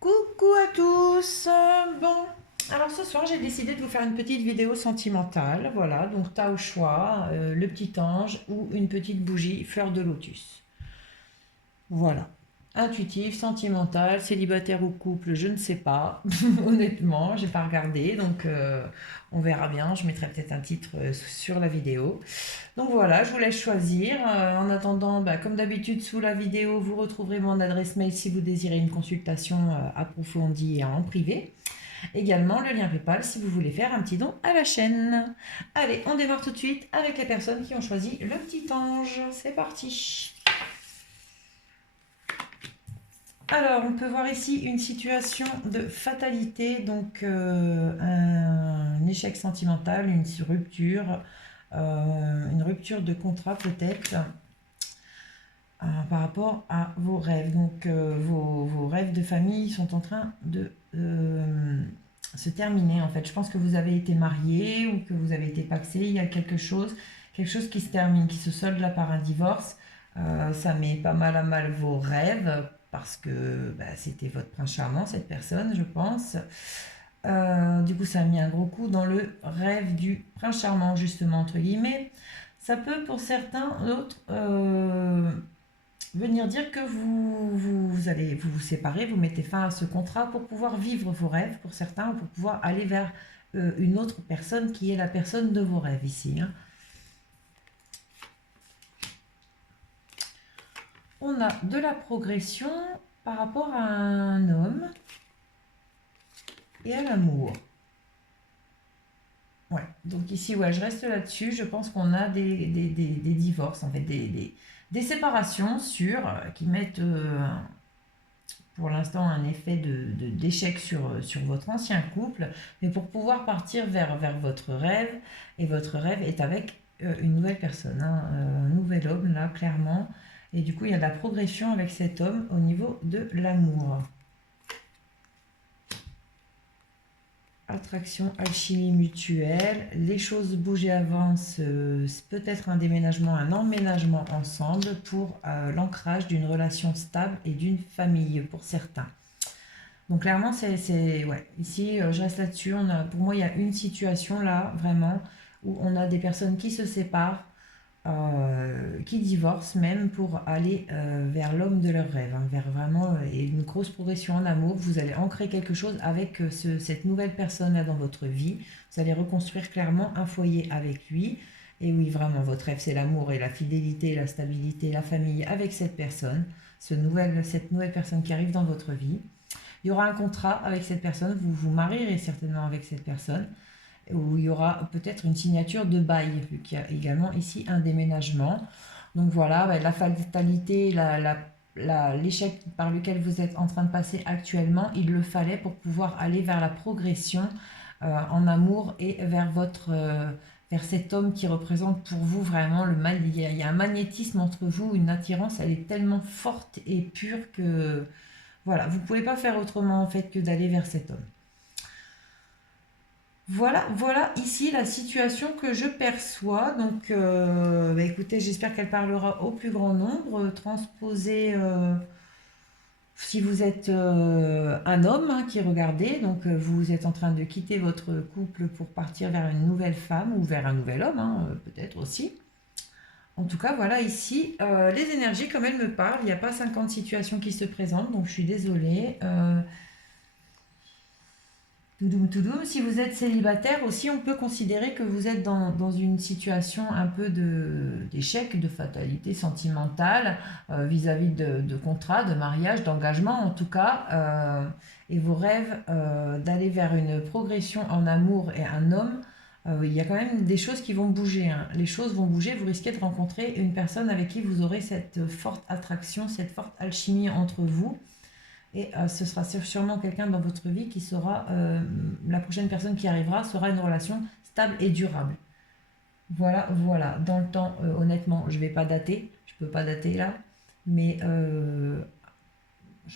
Coucou à tous. Bon, alors ce soir j'ai décidé de vous faire une petite vidéo sentimentale. Voilà, donc tu as au choix le petit ange ou une petite bougie fleur de lotus. Voilà. Intuitif, sentimental, célibataire ou couple, je ne sais pas. Honnêtement, j'ai pas regardé, donc on verra bien. Je mettrai peut-être un titre sur la vidéo. Donc voilà, je vous laisse choisir. En attendant, bah, comme d'habitude, sous la vidéo, vous retrouverez mon adresse mail si vous désirez une consultation approfondie et en privé. Également, le lien PayPal si vous voulez faire un petit don à la chaîne. Allez, on démarre tout de suite avec les personnes qui ont choisi le petit ange. C'est parti. Alors, on peut voir ici une situation de fatalité, donc un échec sentimental, une rupture de contrat peut-être par rapport à vos rêves. Donc, vos rêves de famille sont en train de se terminer en fait. Je pense que vous avez été marié ou que vous avez été paxé. Il y a quelque chose qui se termine, qui se solde là par un divorce. Ça met pas mal à mal vos rêves parce que bah, c'était votre prince charmant, cette personne, je pense. Du coup, ça a mis un gros coup dans le rêve du prince charmant, justement, entre guillemets. Ça peut, pour certains autres, venir dire que vous allez vous séparer, vous mettez fin à ce contrat pour pouvoir vivre vos rêves, pour certains, ou pour pouvoir aller vers une autre personne qui est la personne de vos rêves ici, hein. On a de la progression par rapport à un homme et à l'amour. Ouais, donc ici, ouais, je reste là-dessus. Je pense qu'on a des divorces, en fait, des séparations qui mettent pour l'instant un effet d'échec sur votre ancien couple, mais pour pouvoir partir vers votre rêve, et votre rêve est avec une nouvelle personne, hein, un nouvel homme, là, clairement. Et du coup, il y a de la progression avec cet homme au niveau de l'amour. Attraction, alchimie mutuelle, les choses bougent et avancent, peut-être un déménagement, un emménagement ensemble pour l'ancrage d'une relation stable et d'une famille pour certains. Donc clairement, ouais. Ici, je reste là-dessus. Pour moi, il y a une situation là, vraiment, où on a des personnes qui se séparent, qui divorcent même pour aller vers l'homme de leurs rêves, hein, vers vraiment une grosse progression en amour. Vous allez ancrer quelque chose avec cette nouvelle personne-là dans votre vie. Vous allez reconstruire clairement un foyer avec lui. Et oui, vraiment, votre rêve, c'est l'amour et la fidélité, la stabilité, la famille avec cette personne, cette nouvelle personne qui arrive dans votre vie. Il y aura un contrat avec cette personne, vous vous marierez certainement avec cette personne, où il y aura peut-être une signature de bail, vu qu'il y a également ici un déménagement. Donc voilà, bah, la fatalité, l'échec par lequel vous êtes en train de passer actuellement, il le fallait pour pouvoir aller vers la progression en amour et vers cet homme qui représente pour vous vraiment le mal. Il y a un magnétisme entre vous, une attirance, elle est tellement forte et pure que voilà, vous ne pouvez pas faire autrement en fait que d'aller vers cet homme. Voilà ici la situation que je perçois. Donc, bah, écoutez, j'espère qu'elle parlera au plus grand nombre. Transposez, si vous êtes un homme hein, qui regardez, donc vous êtes en train de quitter votre couple pour partir vers une nouvelle femme ou vers un nouvel homme, hein, peut-être aussi. En tout cas, voilà ici, les énergies comme elles me parlent. Il n'y a pas 50 situations qui se présentent, donc je suis désolée. Toudoum, toudoum. Si vous êtes célibataire aussi, on peut considérer que vous êtes dans une situation un peu d'échec, de fatalité sentimentale vis-à-vis de contrat, de mariage, d'engagement en tout cas. Et vos rêves d'aller vers une progression en amour et un homme, il y a quand même des choses qui vont bouger, hein. Les choses vont bouger, vous risquez de rencontrer une personne avec qui vous aurez cette forte attraction, cette forte alchimie entre vous. Et ce sera sûrement quelqu'un dans votre vie qui sera, la prochaine personne qui arrivera sera une relation stable et durable. Voilà. Dans le temps, honnêtement, je ne vais pas dater. Je ne peux pas dater là. Mais je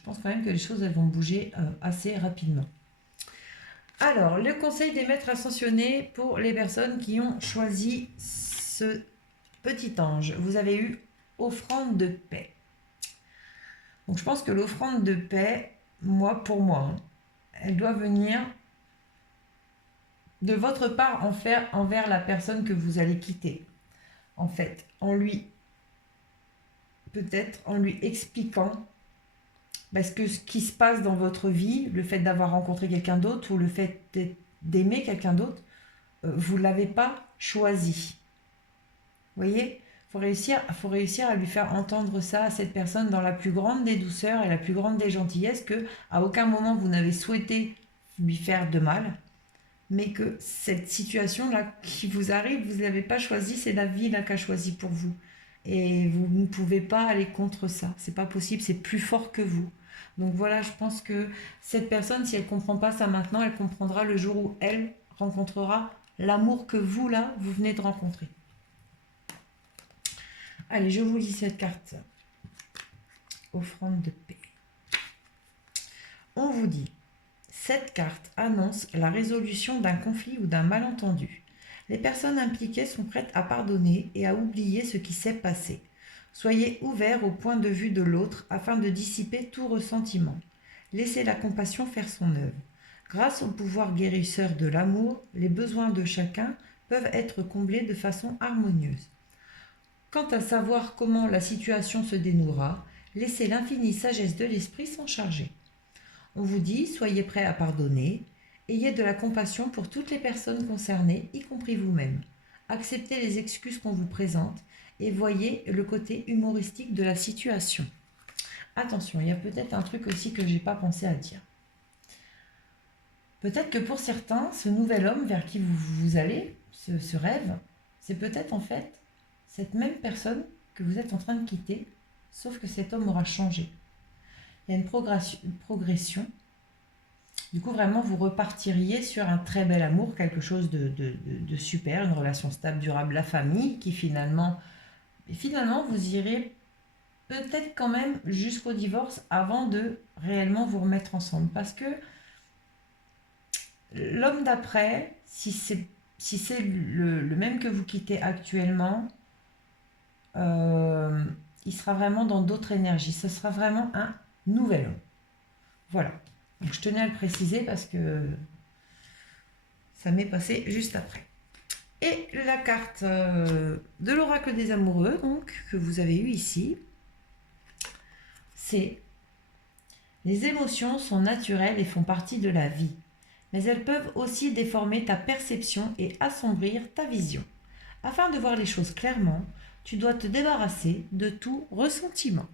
pense quand même que les choses elles vont bouger assez rapidement. Alors, le conseil des maîtres ascensionnés pour les personnes qui ont choisi ce petit ange. Vous avez eu offrande de paix. Donc je pense que l'offrande de paix, pour moi, hein, elle doit venir de votre part envers la personne que vous allez quitter. En fait, peut-être en lui expliquant parce que ce qui se passe dans votre vie, le fait d'avoir rencontré quelqu'un d'autre ou le fait d'aimer quelqu'un d'autre, vous ne l'avez pas choisi. Vous voyez, faut réussir à lui faire entendre ça à cette personne dans la plus grande des douceurs et la plus grande des gentillesses, que à aucun moment vous n'avez souhaité lui faire de mal, mais que cette situation-là qui vous arrive, vous ne l'avez pas choisie, c'est la vie là qui a choisi pour vous. Et vous ne pouvez pas aller contre ça. C'est pas possible, c'est plus fort que vous. Donc voilà, je pense que cette personne, si elle ne comprend pas ça maintenant, elle comprendra le jour où elle rencontrera l'amour que vous, là, vous venez de rencontrer. Allez, je vous lis cette carte. Offrande de paix. On vous dit, cette carte annonce la résolution d'un conflit ou d'un malentendu. Les personnes impliquées sont prêtes à pardonner et à oublier ce qui s'est passé. Soyez ouverts au point de vue de l'autre afin de dissiper tout ressentiment. Laissez la compassion faire son œuvre. Grâce au pouvoir guérisseur de l'amour, les besoins de chacun peuvent être comblés de façon harmonieuse. Quant à savoir comment la situation se dénouera, laissez l'infinie sagesse de l'esprit s'en charger. On vous dit, soyez prêts à pardonner, ayez de la compassion pour toutes les personnes concernées, y compris vous-même. Acceptez les excuses qu'on vous présente et voyez le côté humoristique de la situation. Attention, il y a peut-être un truc aussi que je n'ai pas pensé à dire. Peut-être que pour certains, ce nouvel homme vers qui vous allez, ce rêve, c'est peut-être en fait cette même personne que vous êtes en train de quitter, sauf que cet homme aura changé. Il y a une progression. Du coup, vraiment, vous repartiriez sur un très bel amour, quelque chose de super, une relation stable, durable, la famille, qui finalement, vous irez peut-être quand même jusqu'au divorce avant de réellement vous remettre ensemble. Parce que l'homme d'après, si c'est le même que vous quittez actuellement, il sera vraiment dans d'autres énergies. Ce sera vraiment un nouvel homme. Voilà. Donc, je tenais à le préciser parce que ça m'est passé juste après. Et la carte de l'oracle des amoureux, donc, que vous avez eu ici, c'est: les émotions sont naturelles et font partie de la vie, mais elles peuvent aussi déformer ta perception et assombrir ta vision. Afin de voir les choses clairement, tu dois te débarrasser de tout ressentiment.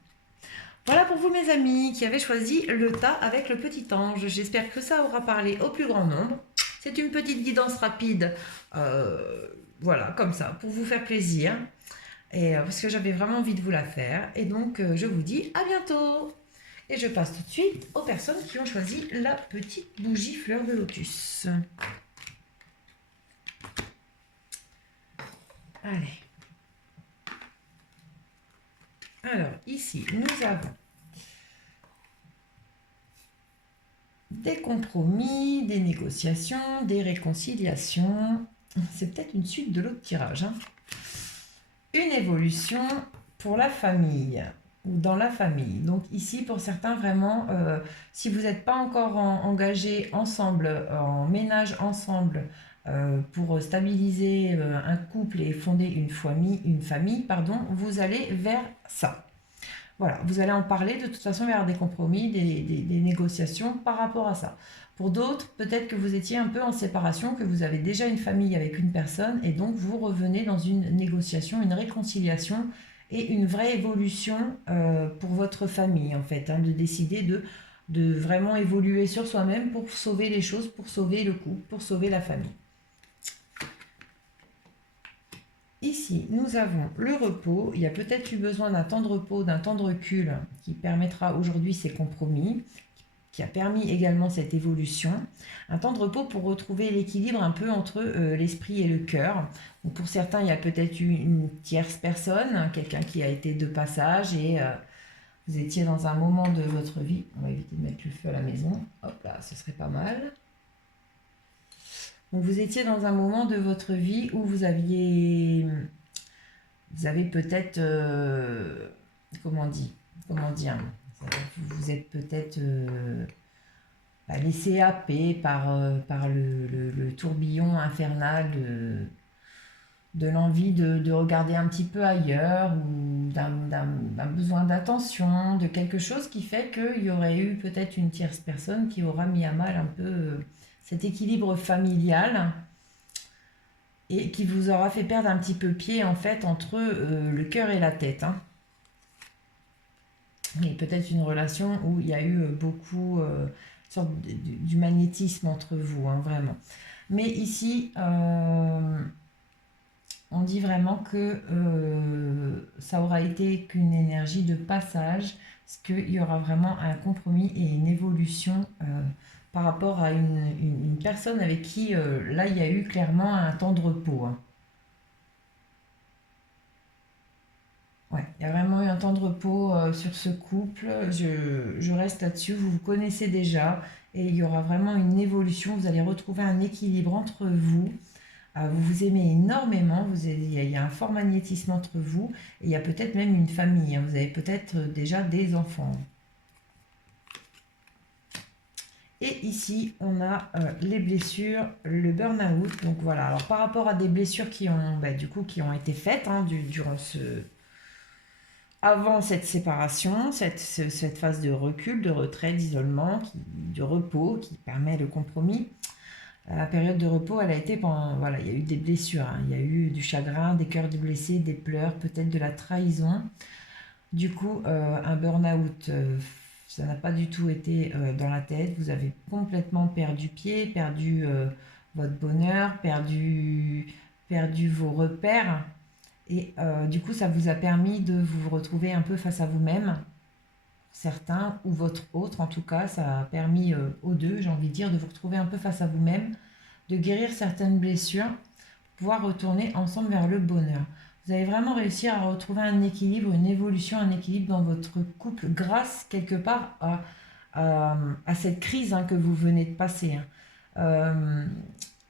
Voilà pour vous, mes amis, qui avez choisi le tas avec le petit ange. J'espère que ça aura parlé au plus grand nombre. C'est une petite guidance rapide, voilà, comme ça, pour vous faire plaisir. Et parce que j'avais vraiment envie de vous la faire. Et donc, je vous dis à bientôt. Et je passe tout de suite aux personnes qui ont choisi la petite bougie fleur de lotus. Allez. Alors, ici, nous avons des compromis, des négociations, des réconciliations. C'est peut-être une suite de l'autre tirage. Hein. Une évolution pour la famille ou dans la famille. Donc ici, pour certains, vraiment, si vous n'êtes pas encore engagés ensemble, en ménage ensemble, pour stabiliser un couple et fonder une famille, vous allez vers ça. Voilà, vous allez en parler de toute façon vers des compromis, des négociations par rapport à ça. Pour d'autres, peut-être que vous étiez un peu en séparation, que vous avez déjà une famille avec une personne et donc vous revenez dans une négociation, une réconciliation et une vraie évolution pour votre famille en fait, hein, de décider de vraiment évoluer sur soi-même pour sauver les choses, pour sauver le couple, pour sauver la famille. Ici, nous avons le repos. Il y a peut-être eu besoin d'un temps de repos, d'un temps de recul qui permettra aujourd'hui ces compromis, qui a permis également cette évolution. Un temps de repos pour retrouver l'équilibre un peu entre l'esprit et le cœur. Donc pour certains, il y a peut-être eu une tierce personne, quelqu'un qui a été de passage et vous étiez dans un moment de votre vie. On va éviter de mettre le feu à la maison. Hop là, ce serait pas mal. Donc vous étiez dans un moment de votre vie où vous avez peut-être, comment dire, Vous êtes peut-être laissé happer par le tourbillon infernal de l'envie de regarder un petit peu ailleurs ou d'un besoin d'attention, de quelque chose qui fait qu'il y aurait eu peut-être une tierce personne qui aura mis à mal un peu cet équilibre familial et qui vous aura fait perdre un petit peu pied en fait entre le cœur et la tête. Hein. Et peut-être une relation où il y a eu beaucoup sorte du magnétisme entre vous, hein, vraiment. Mais ici, on dit vraiment que ça aura été qu'une énergie de passage, parce qu'il y aura vraiment un compromis et une évolution par rapport à une personne avec qui, là, il y a eu clairement un temps de repos. Hein. Ouais, il y a vraiment eu un temps de repos sur ce couple. Je reste là-dessus. Vous vous connaissez déjà et il y aura vraiment une évolution. Vous allez retrouver un équilibre entre vous. Vous vous aimez énormément. Il y a un fort magnétisme entre vous et il y a peut-être même une famille. Hein. Vous avez peut-être déjà des enfants. Et ici, on a les blessures, le burn-out. Donc voilà. Alors par rapport à des blessures qui ont, qui ont été faites hein, durant avant cette séparation, cette phase de recul, de retrait, d'isolement, de repos qui permet le compromis, la période de repos, elle a été pendant, voilà, il y a eu des blessures, hein, il y a eu du chagrin, des cœurs blessés, des pleurs, peut-être de la trahison. Du coup, un burn-out, ça n'a pas du tout été dans la tête. Vous avez complètement perdu pied, perdu votre bonheur, perdu vos repères. Et du coup, ça vous a permis de vous retrouver un peu face à vous-même, certains, ou votre autre en tout cas. Ça a permis aux deux, j'ai envie de dire, de vous retrouver un peu face à vous-même, de guérir certaines blessures, pouvoir retourner ensemble vers le bonheur. Vous allez vraiment réussir à retrouver un équilibre, une évolution, un équilibre dans votre couple grâce quelque part à cette crise hein, que vous venez de passer. Hein.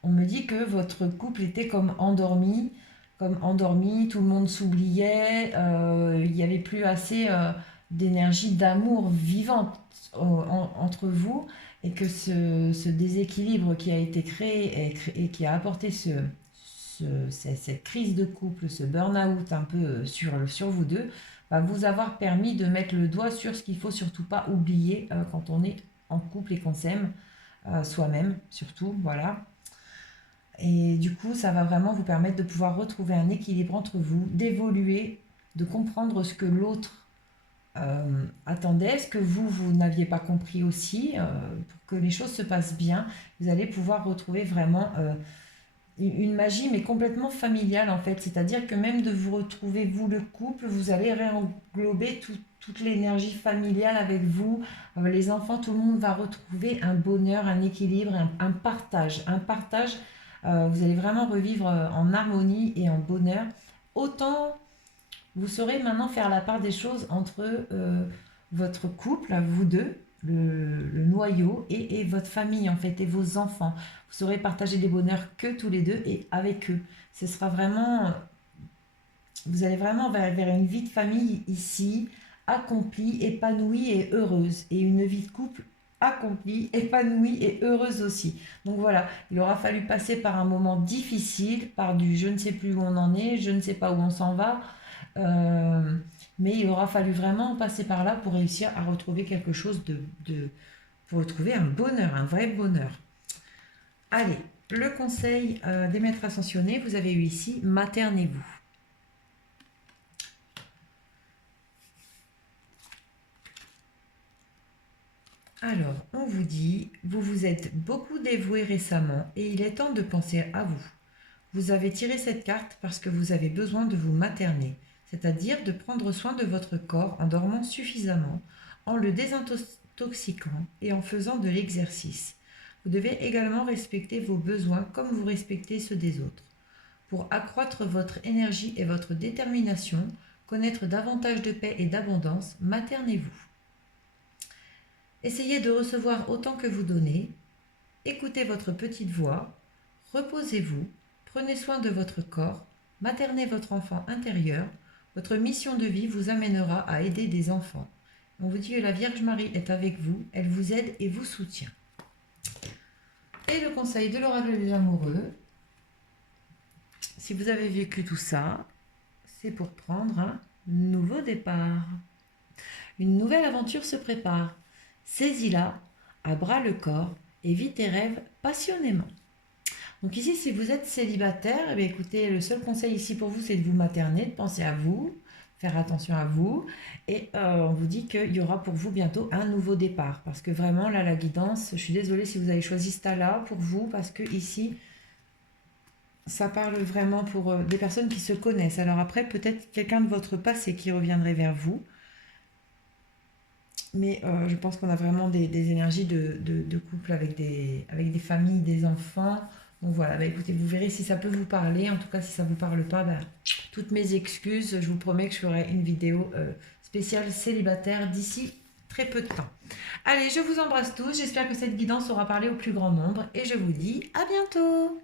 On me dit que votre couple était comme endormi, tout le monde s'oubliait, il n'y avait plus assez d'énergie, d'amour vivante entre vous, et que ce déséquilibre qui a été créé et qui a apporté cette crise de couple, ce burn-out un peu sur vous deux, va vous avoir permis de mettre le doigt sur ce qu'il ne faut surtout pas oublier quand on est en couple et qu'on s'aime soi-même, surtout, voilà. Et du coup, ça va vraiment vous permettre de pouvoir retrouver un équilibre entre vous, d'évoluer, de comprendre ce que l'autre attendait, ce que vous n'aviez pas compris aussi, pour que les choses se passent bien. Vous allez pouvoir retrouver vraiment une magie, mais complètement familiale en fait. C'est-à-dire que même de vous retrouver, vous le couple, vous allez réenglober toute l'énergie familiale avec vous, les enfants, tout le monde va retrouver un bonheur, un équilibre, un partage. Un partage, vous allez vraiment revivre en harmonie et en bonheur. Autant vous saurez maintenant faire la part des choses entre votre couple, vous deux, le noyau, et votre famille en fait, et vos enfants. Vous saurez partager des bonheurs que tous les deux et avec eux. Ce sera vraiment, vous allez vraiment vers une vie de famille ici, accomplie, épanouie et heureuse. Et une vie de couple accomplie, épanouie et heureuse aussi. Donc voilà, il aura fallu passer par un moment difficile, par du je ne sais plus où on en est, je ne sais pas où on s'en va. Mais il aura fallu vraiment passer par là pour réussir à retrouver quelque chose pour retrouver un bonheur, un vrai bonheur. Allez, le conseil des maîtres ascensionnés, vous avez eu ici, maternez-vous. Alors, on vous dit, vous vous êtes beaucoup dévoué récemment et il est temps de penser à vous. Vous avez tiré cette carte parce que vous avez besoin de vous materner, c'est-à-dire de prendre soin de votre corps en dormant suffisamment, en le désintoxiquant et en faisant de l'exercice. Vous devez également respecter vos besoins comme vous respectez ceux des autres. Pour accroître votre énergie et votre détermination, connaître davantage de paix et d'abondance, maternez-vous. Essayez de recevoir autant que vous donnez, écoutez votre petite voix, reposez-vous, prenez soin de votre corps, maternez votre enfant intérieur, votre mission de vie vous amènera à aider des enfants. On vous dit que la Vierge Marie est avec vous, elle vous aide et vous soutient. Et le conseil de l'oracle des amoureux, si vous avez vécu tout ça, c'est pour prendre un nouveau départ. Une nouvelle aventure se prépare. Saisis-la, à bras le corps, et vis tes rêves passionnément. Donc ici, si vous êtes célibataire, eh bien, écoutez, le seul conseil ici pour vous, c'est de vous materner, de penser à vous, faire attention à vous. Et on vous dit qu'il y aura pour vous bientôt un nouveau départ. Parce que vraiment, là, la guidance, je suis désolée si vous avez choisi ce tas-là pour vous, parce que ici, ça parle vraiment pour des personnes qui se connaissent. Alors après, peut-être quelqu'un de votre passé qui reviendrait vers vous. Mais je pense qu'on a vraiment des énergies de couple avec des familles, des enfants. Donc voilà, bah écoutez, vous verrez si ça peut vous parler. En tout cas, si ça ne vous parle pas, bah, toutes mes excuses. Je vous promets que je ferai une vidéo spéciale célibataire d'ici très peu de temps. Allez, je vous embrasse tous. J'espère que cette guidance aura parlé au plus grand nombre. Et je vous dis à bientôt.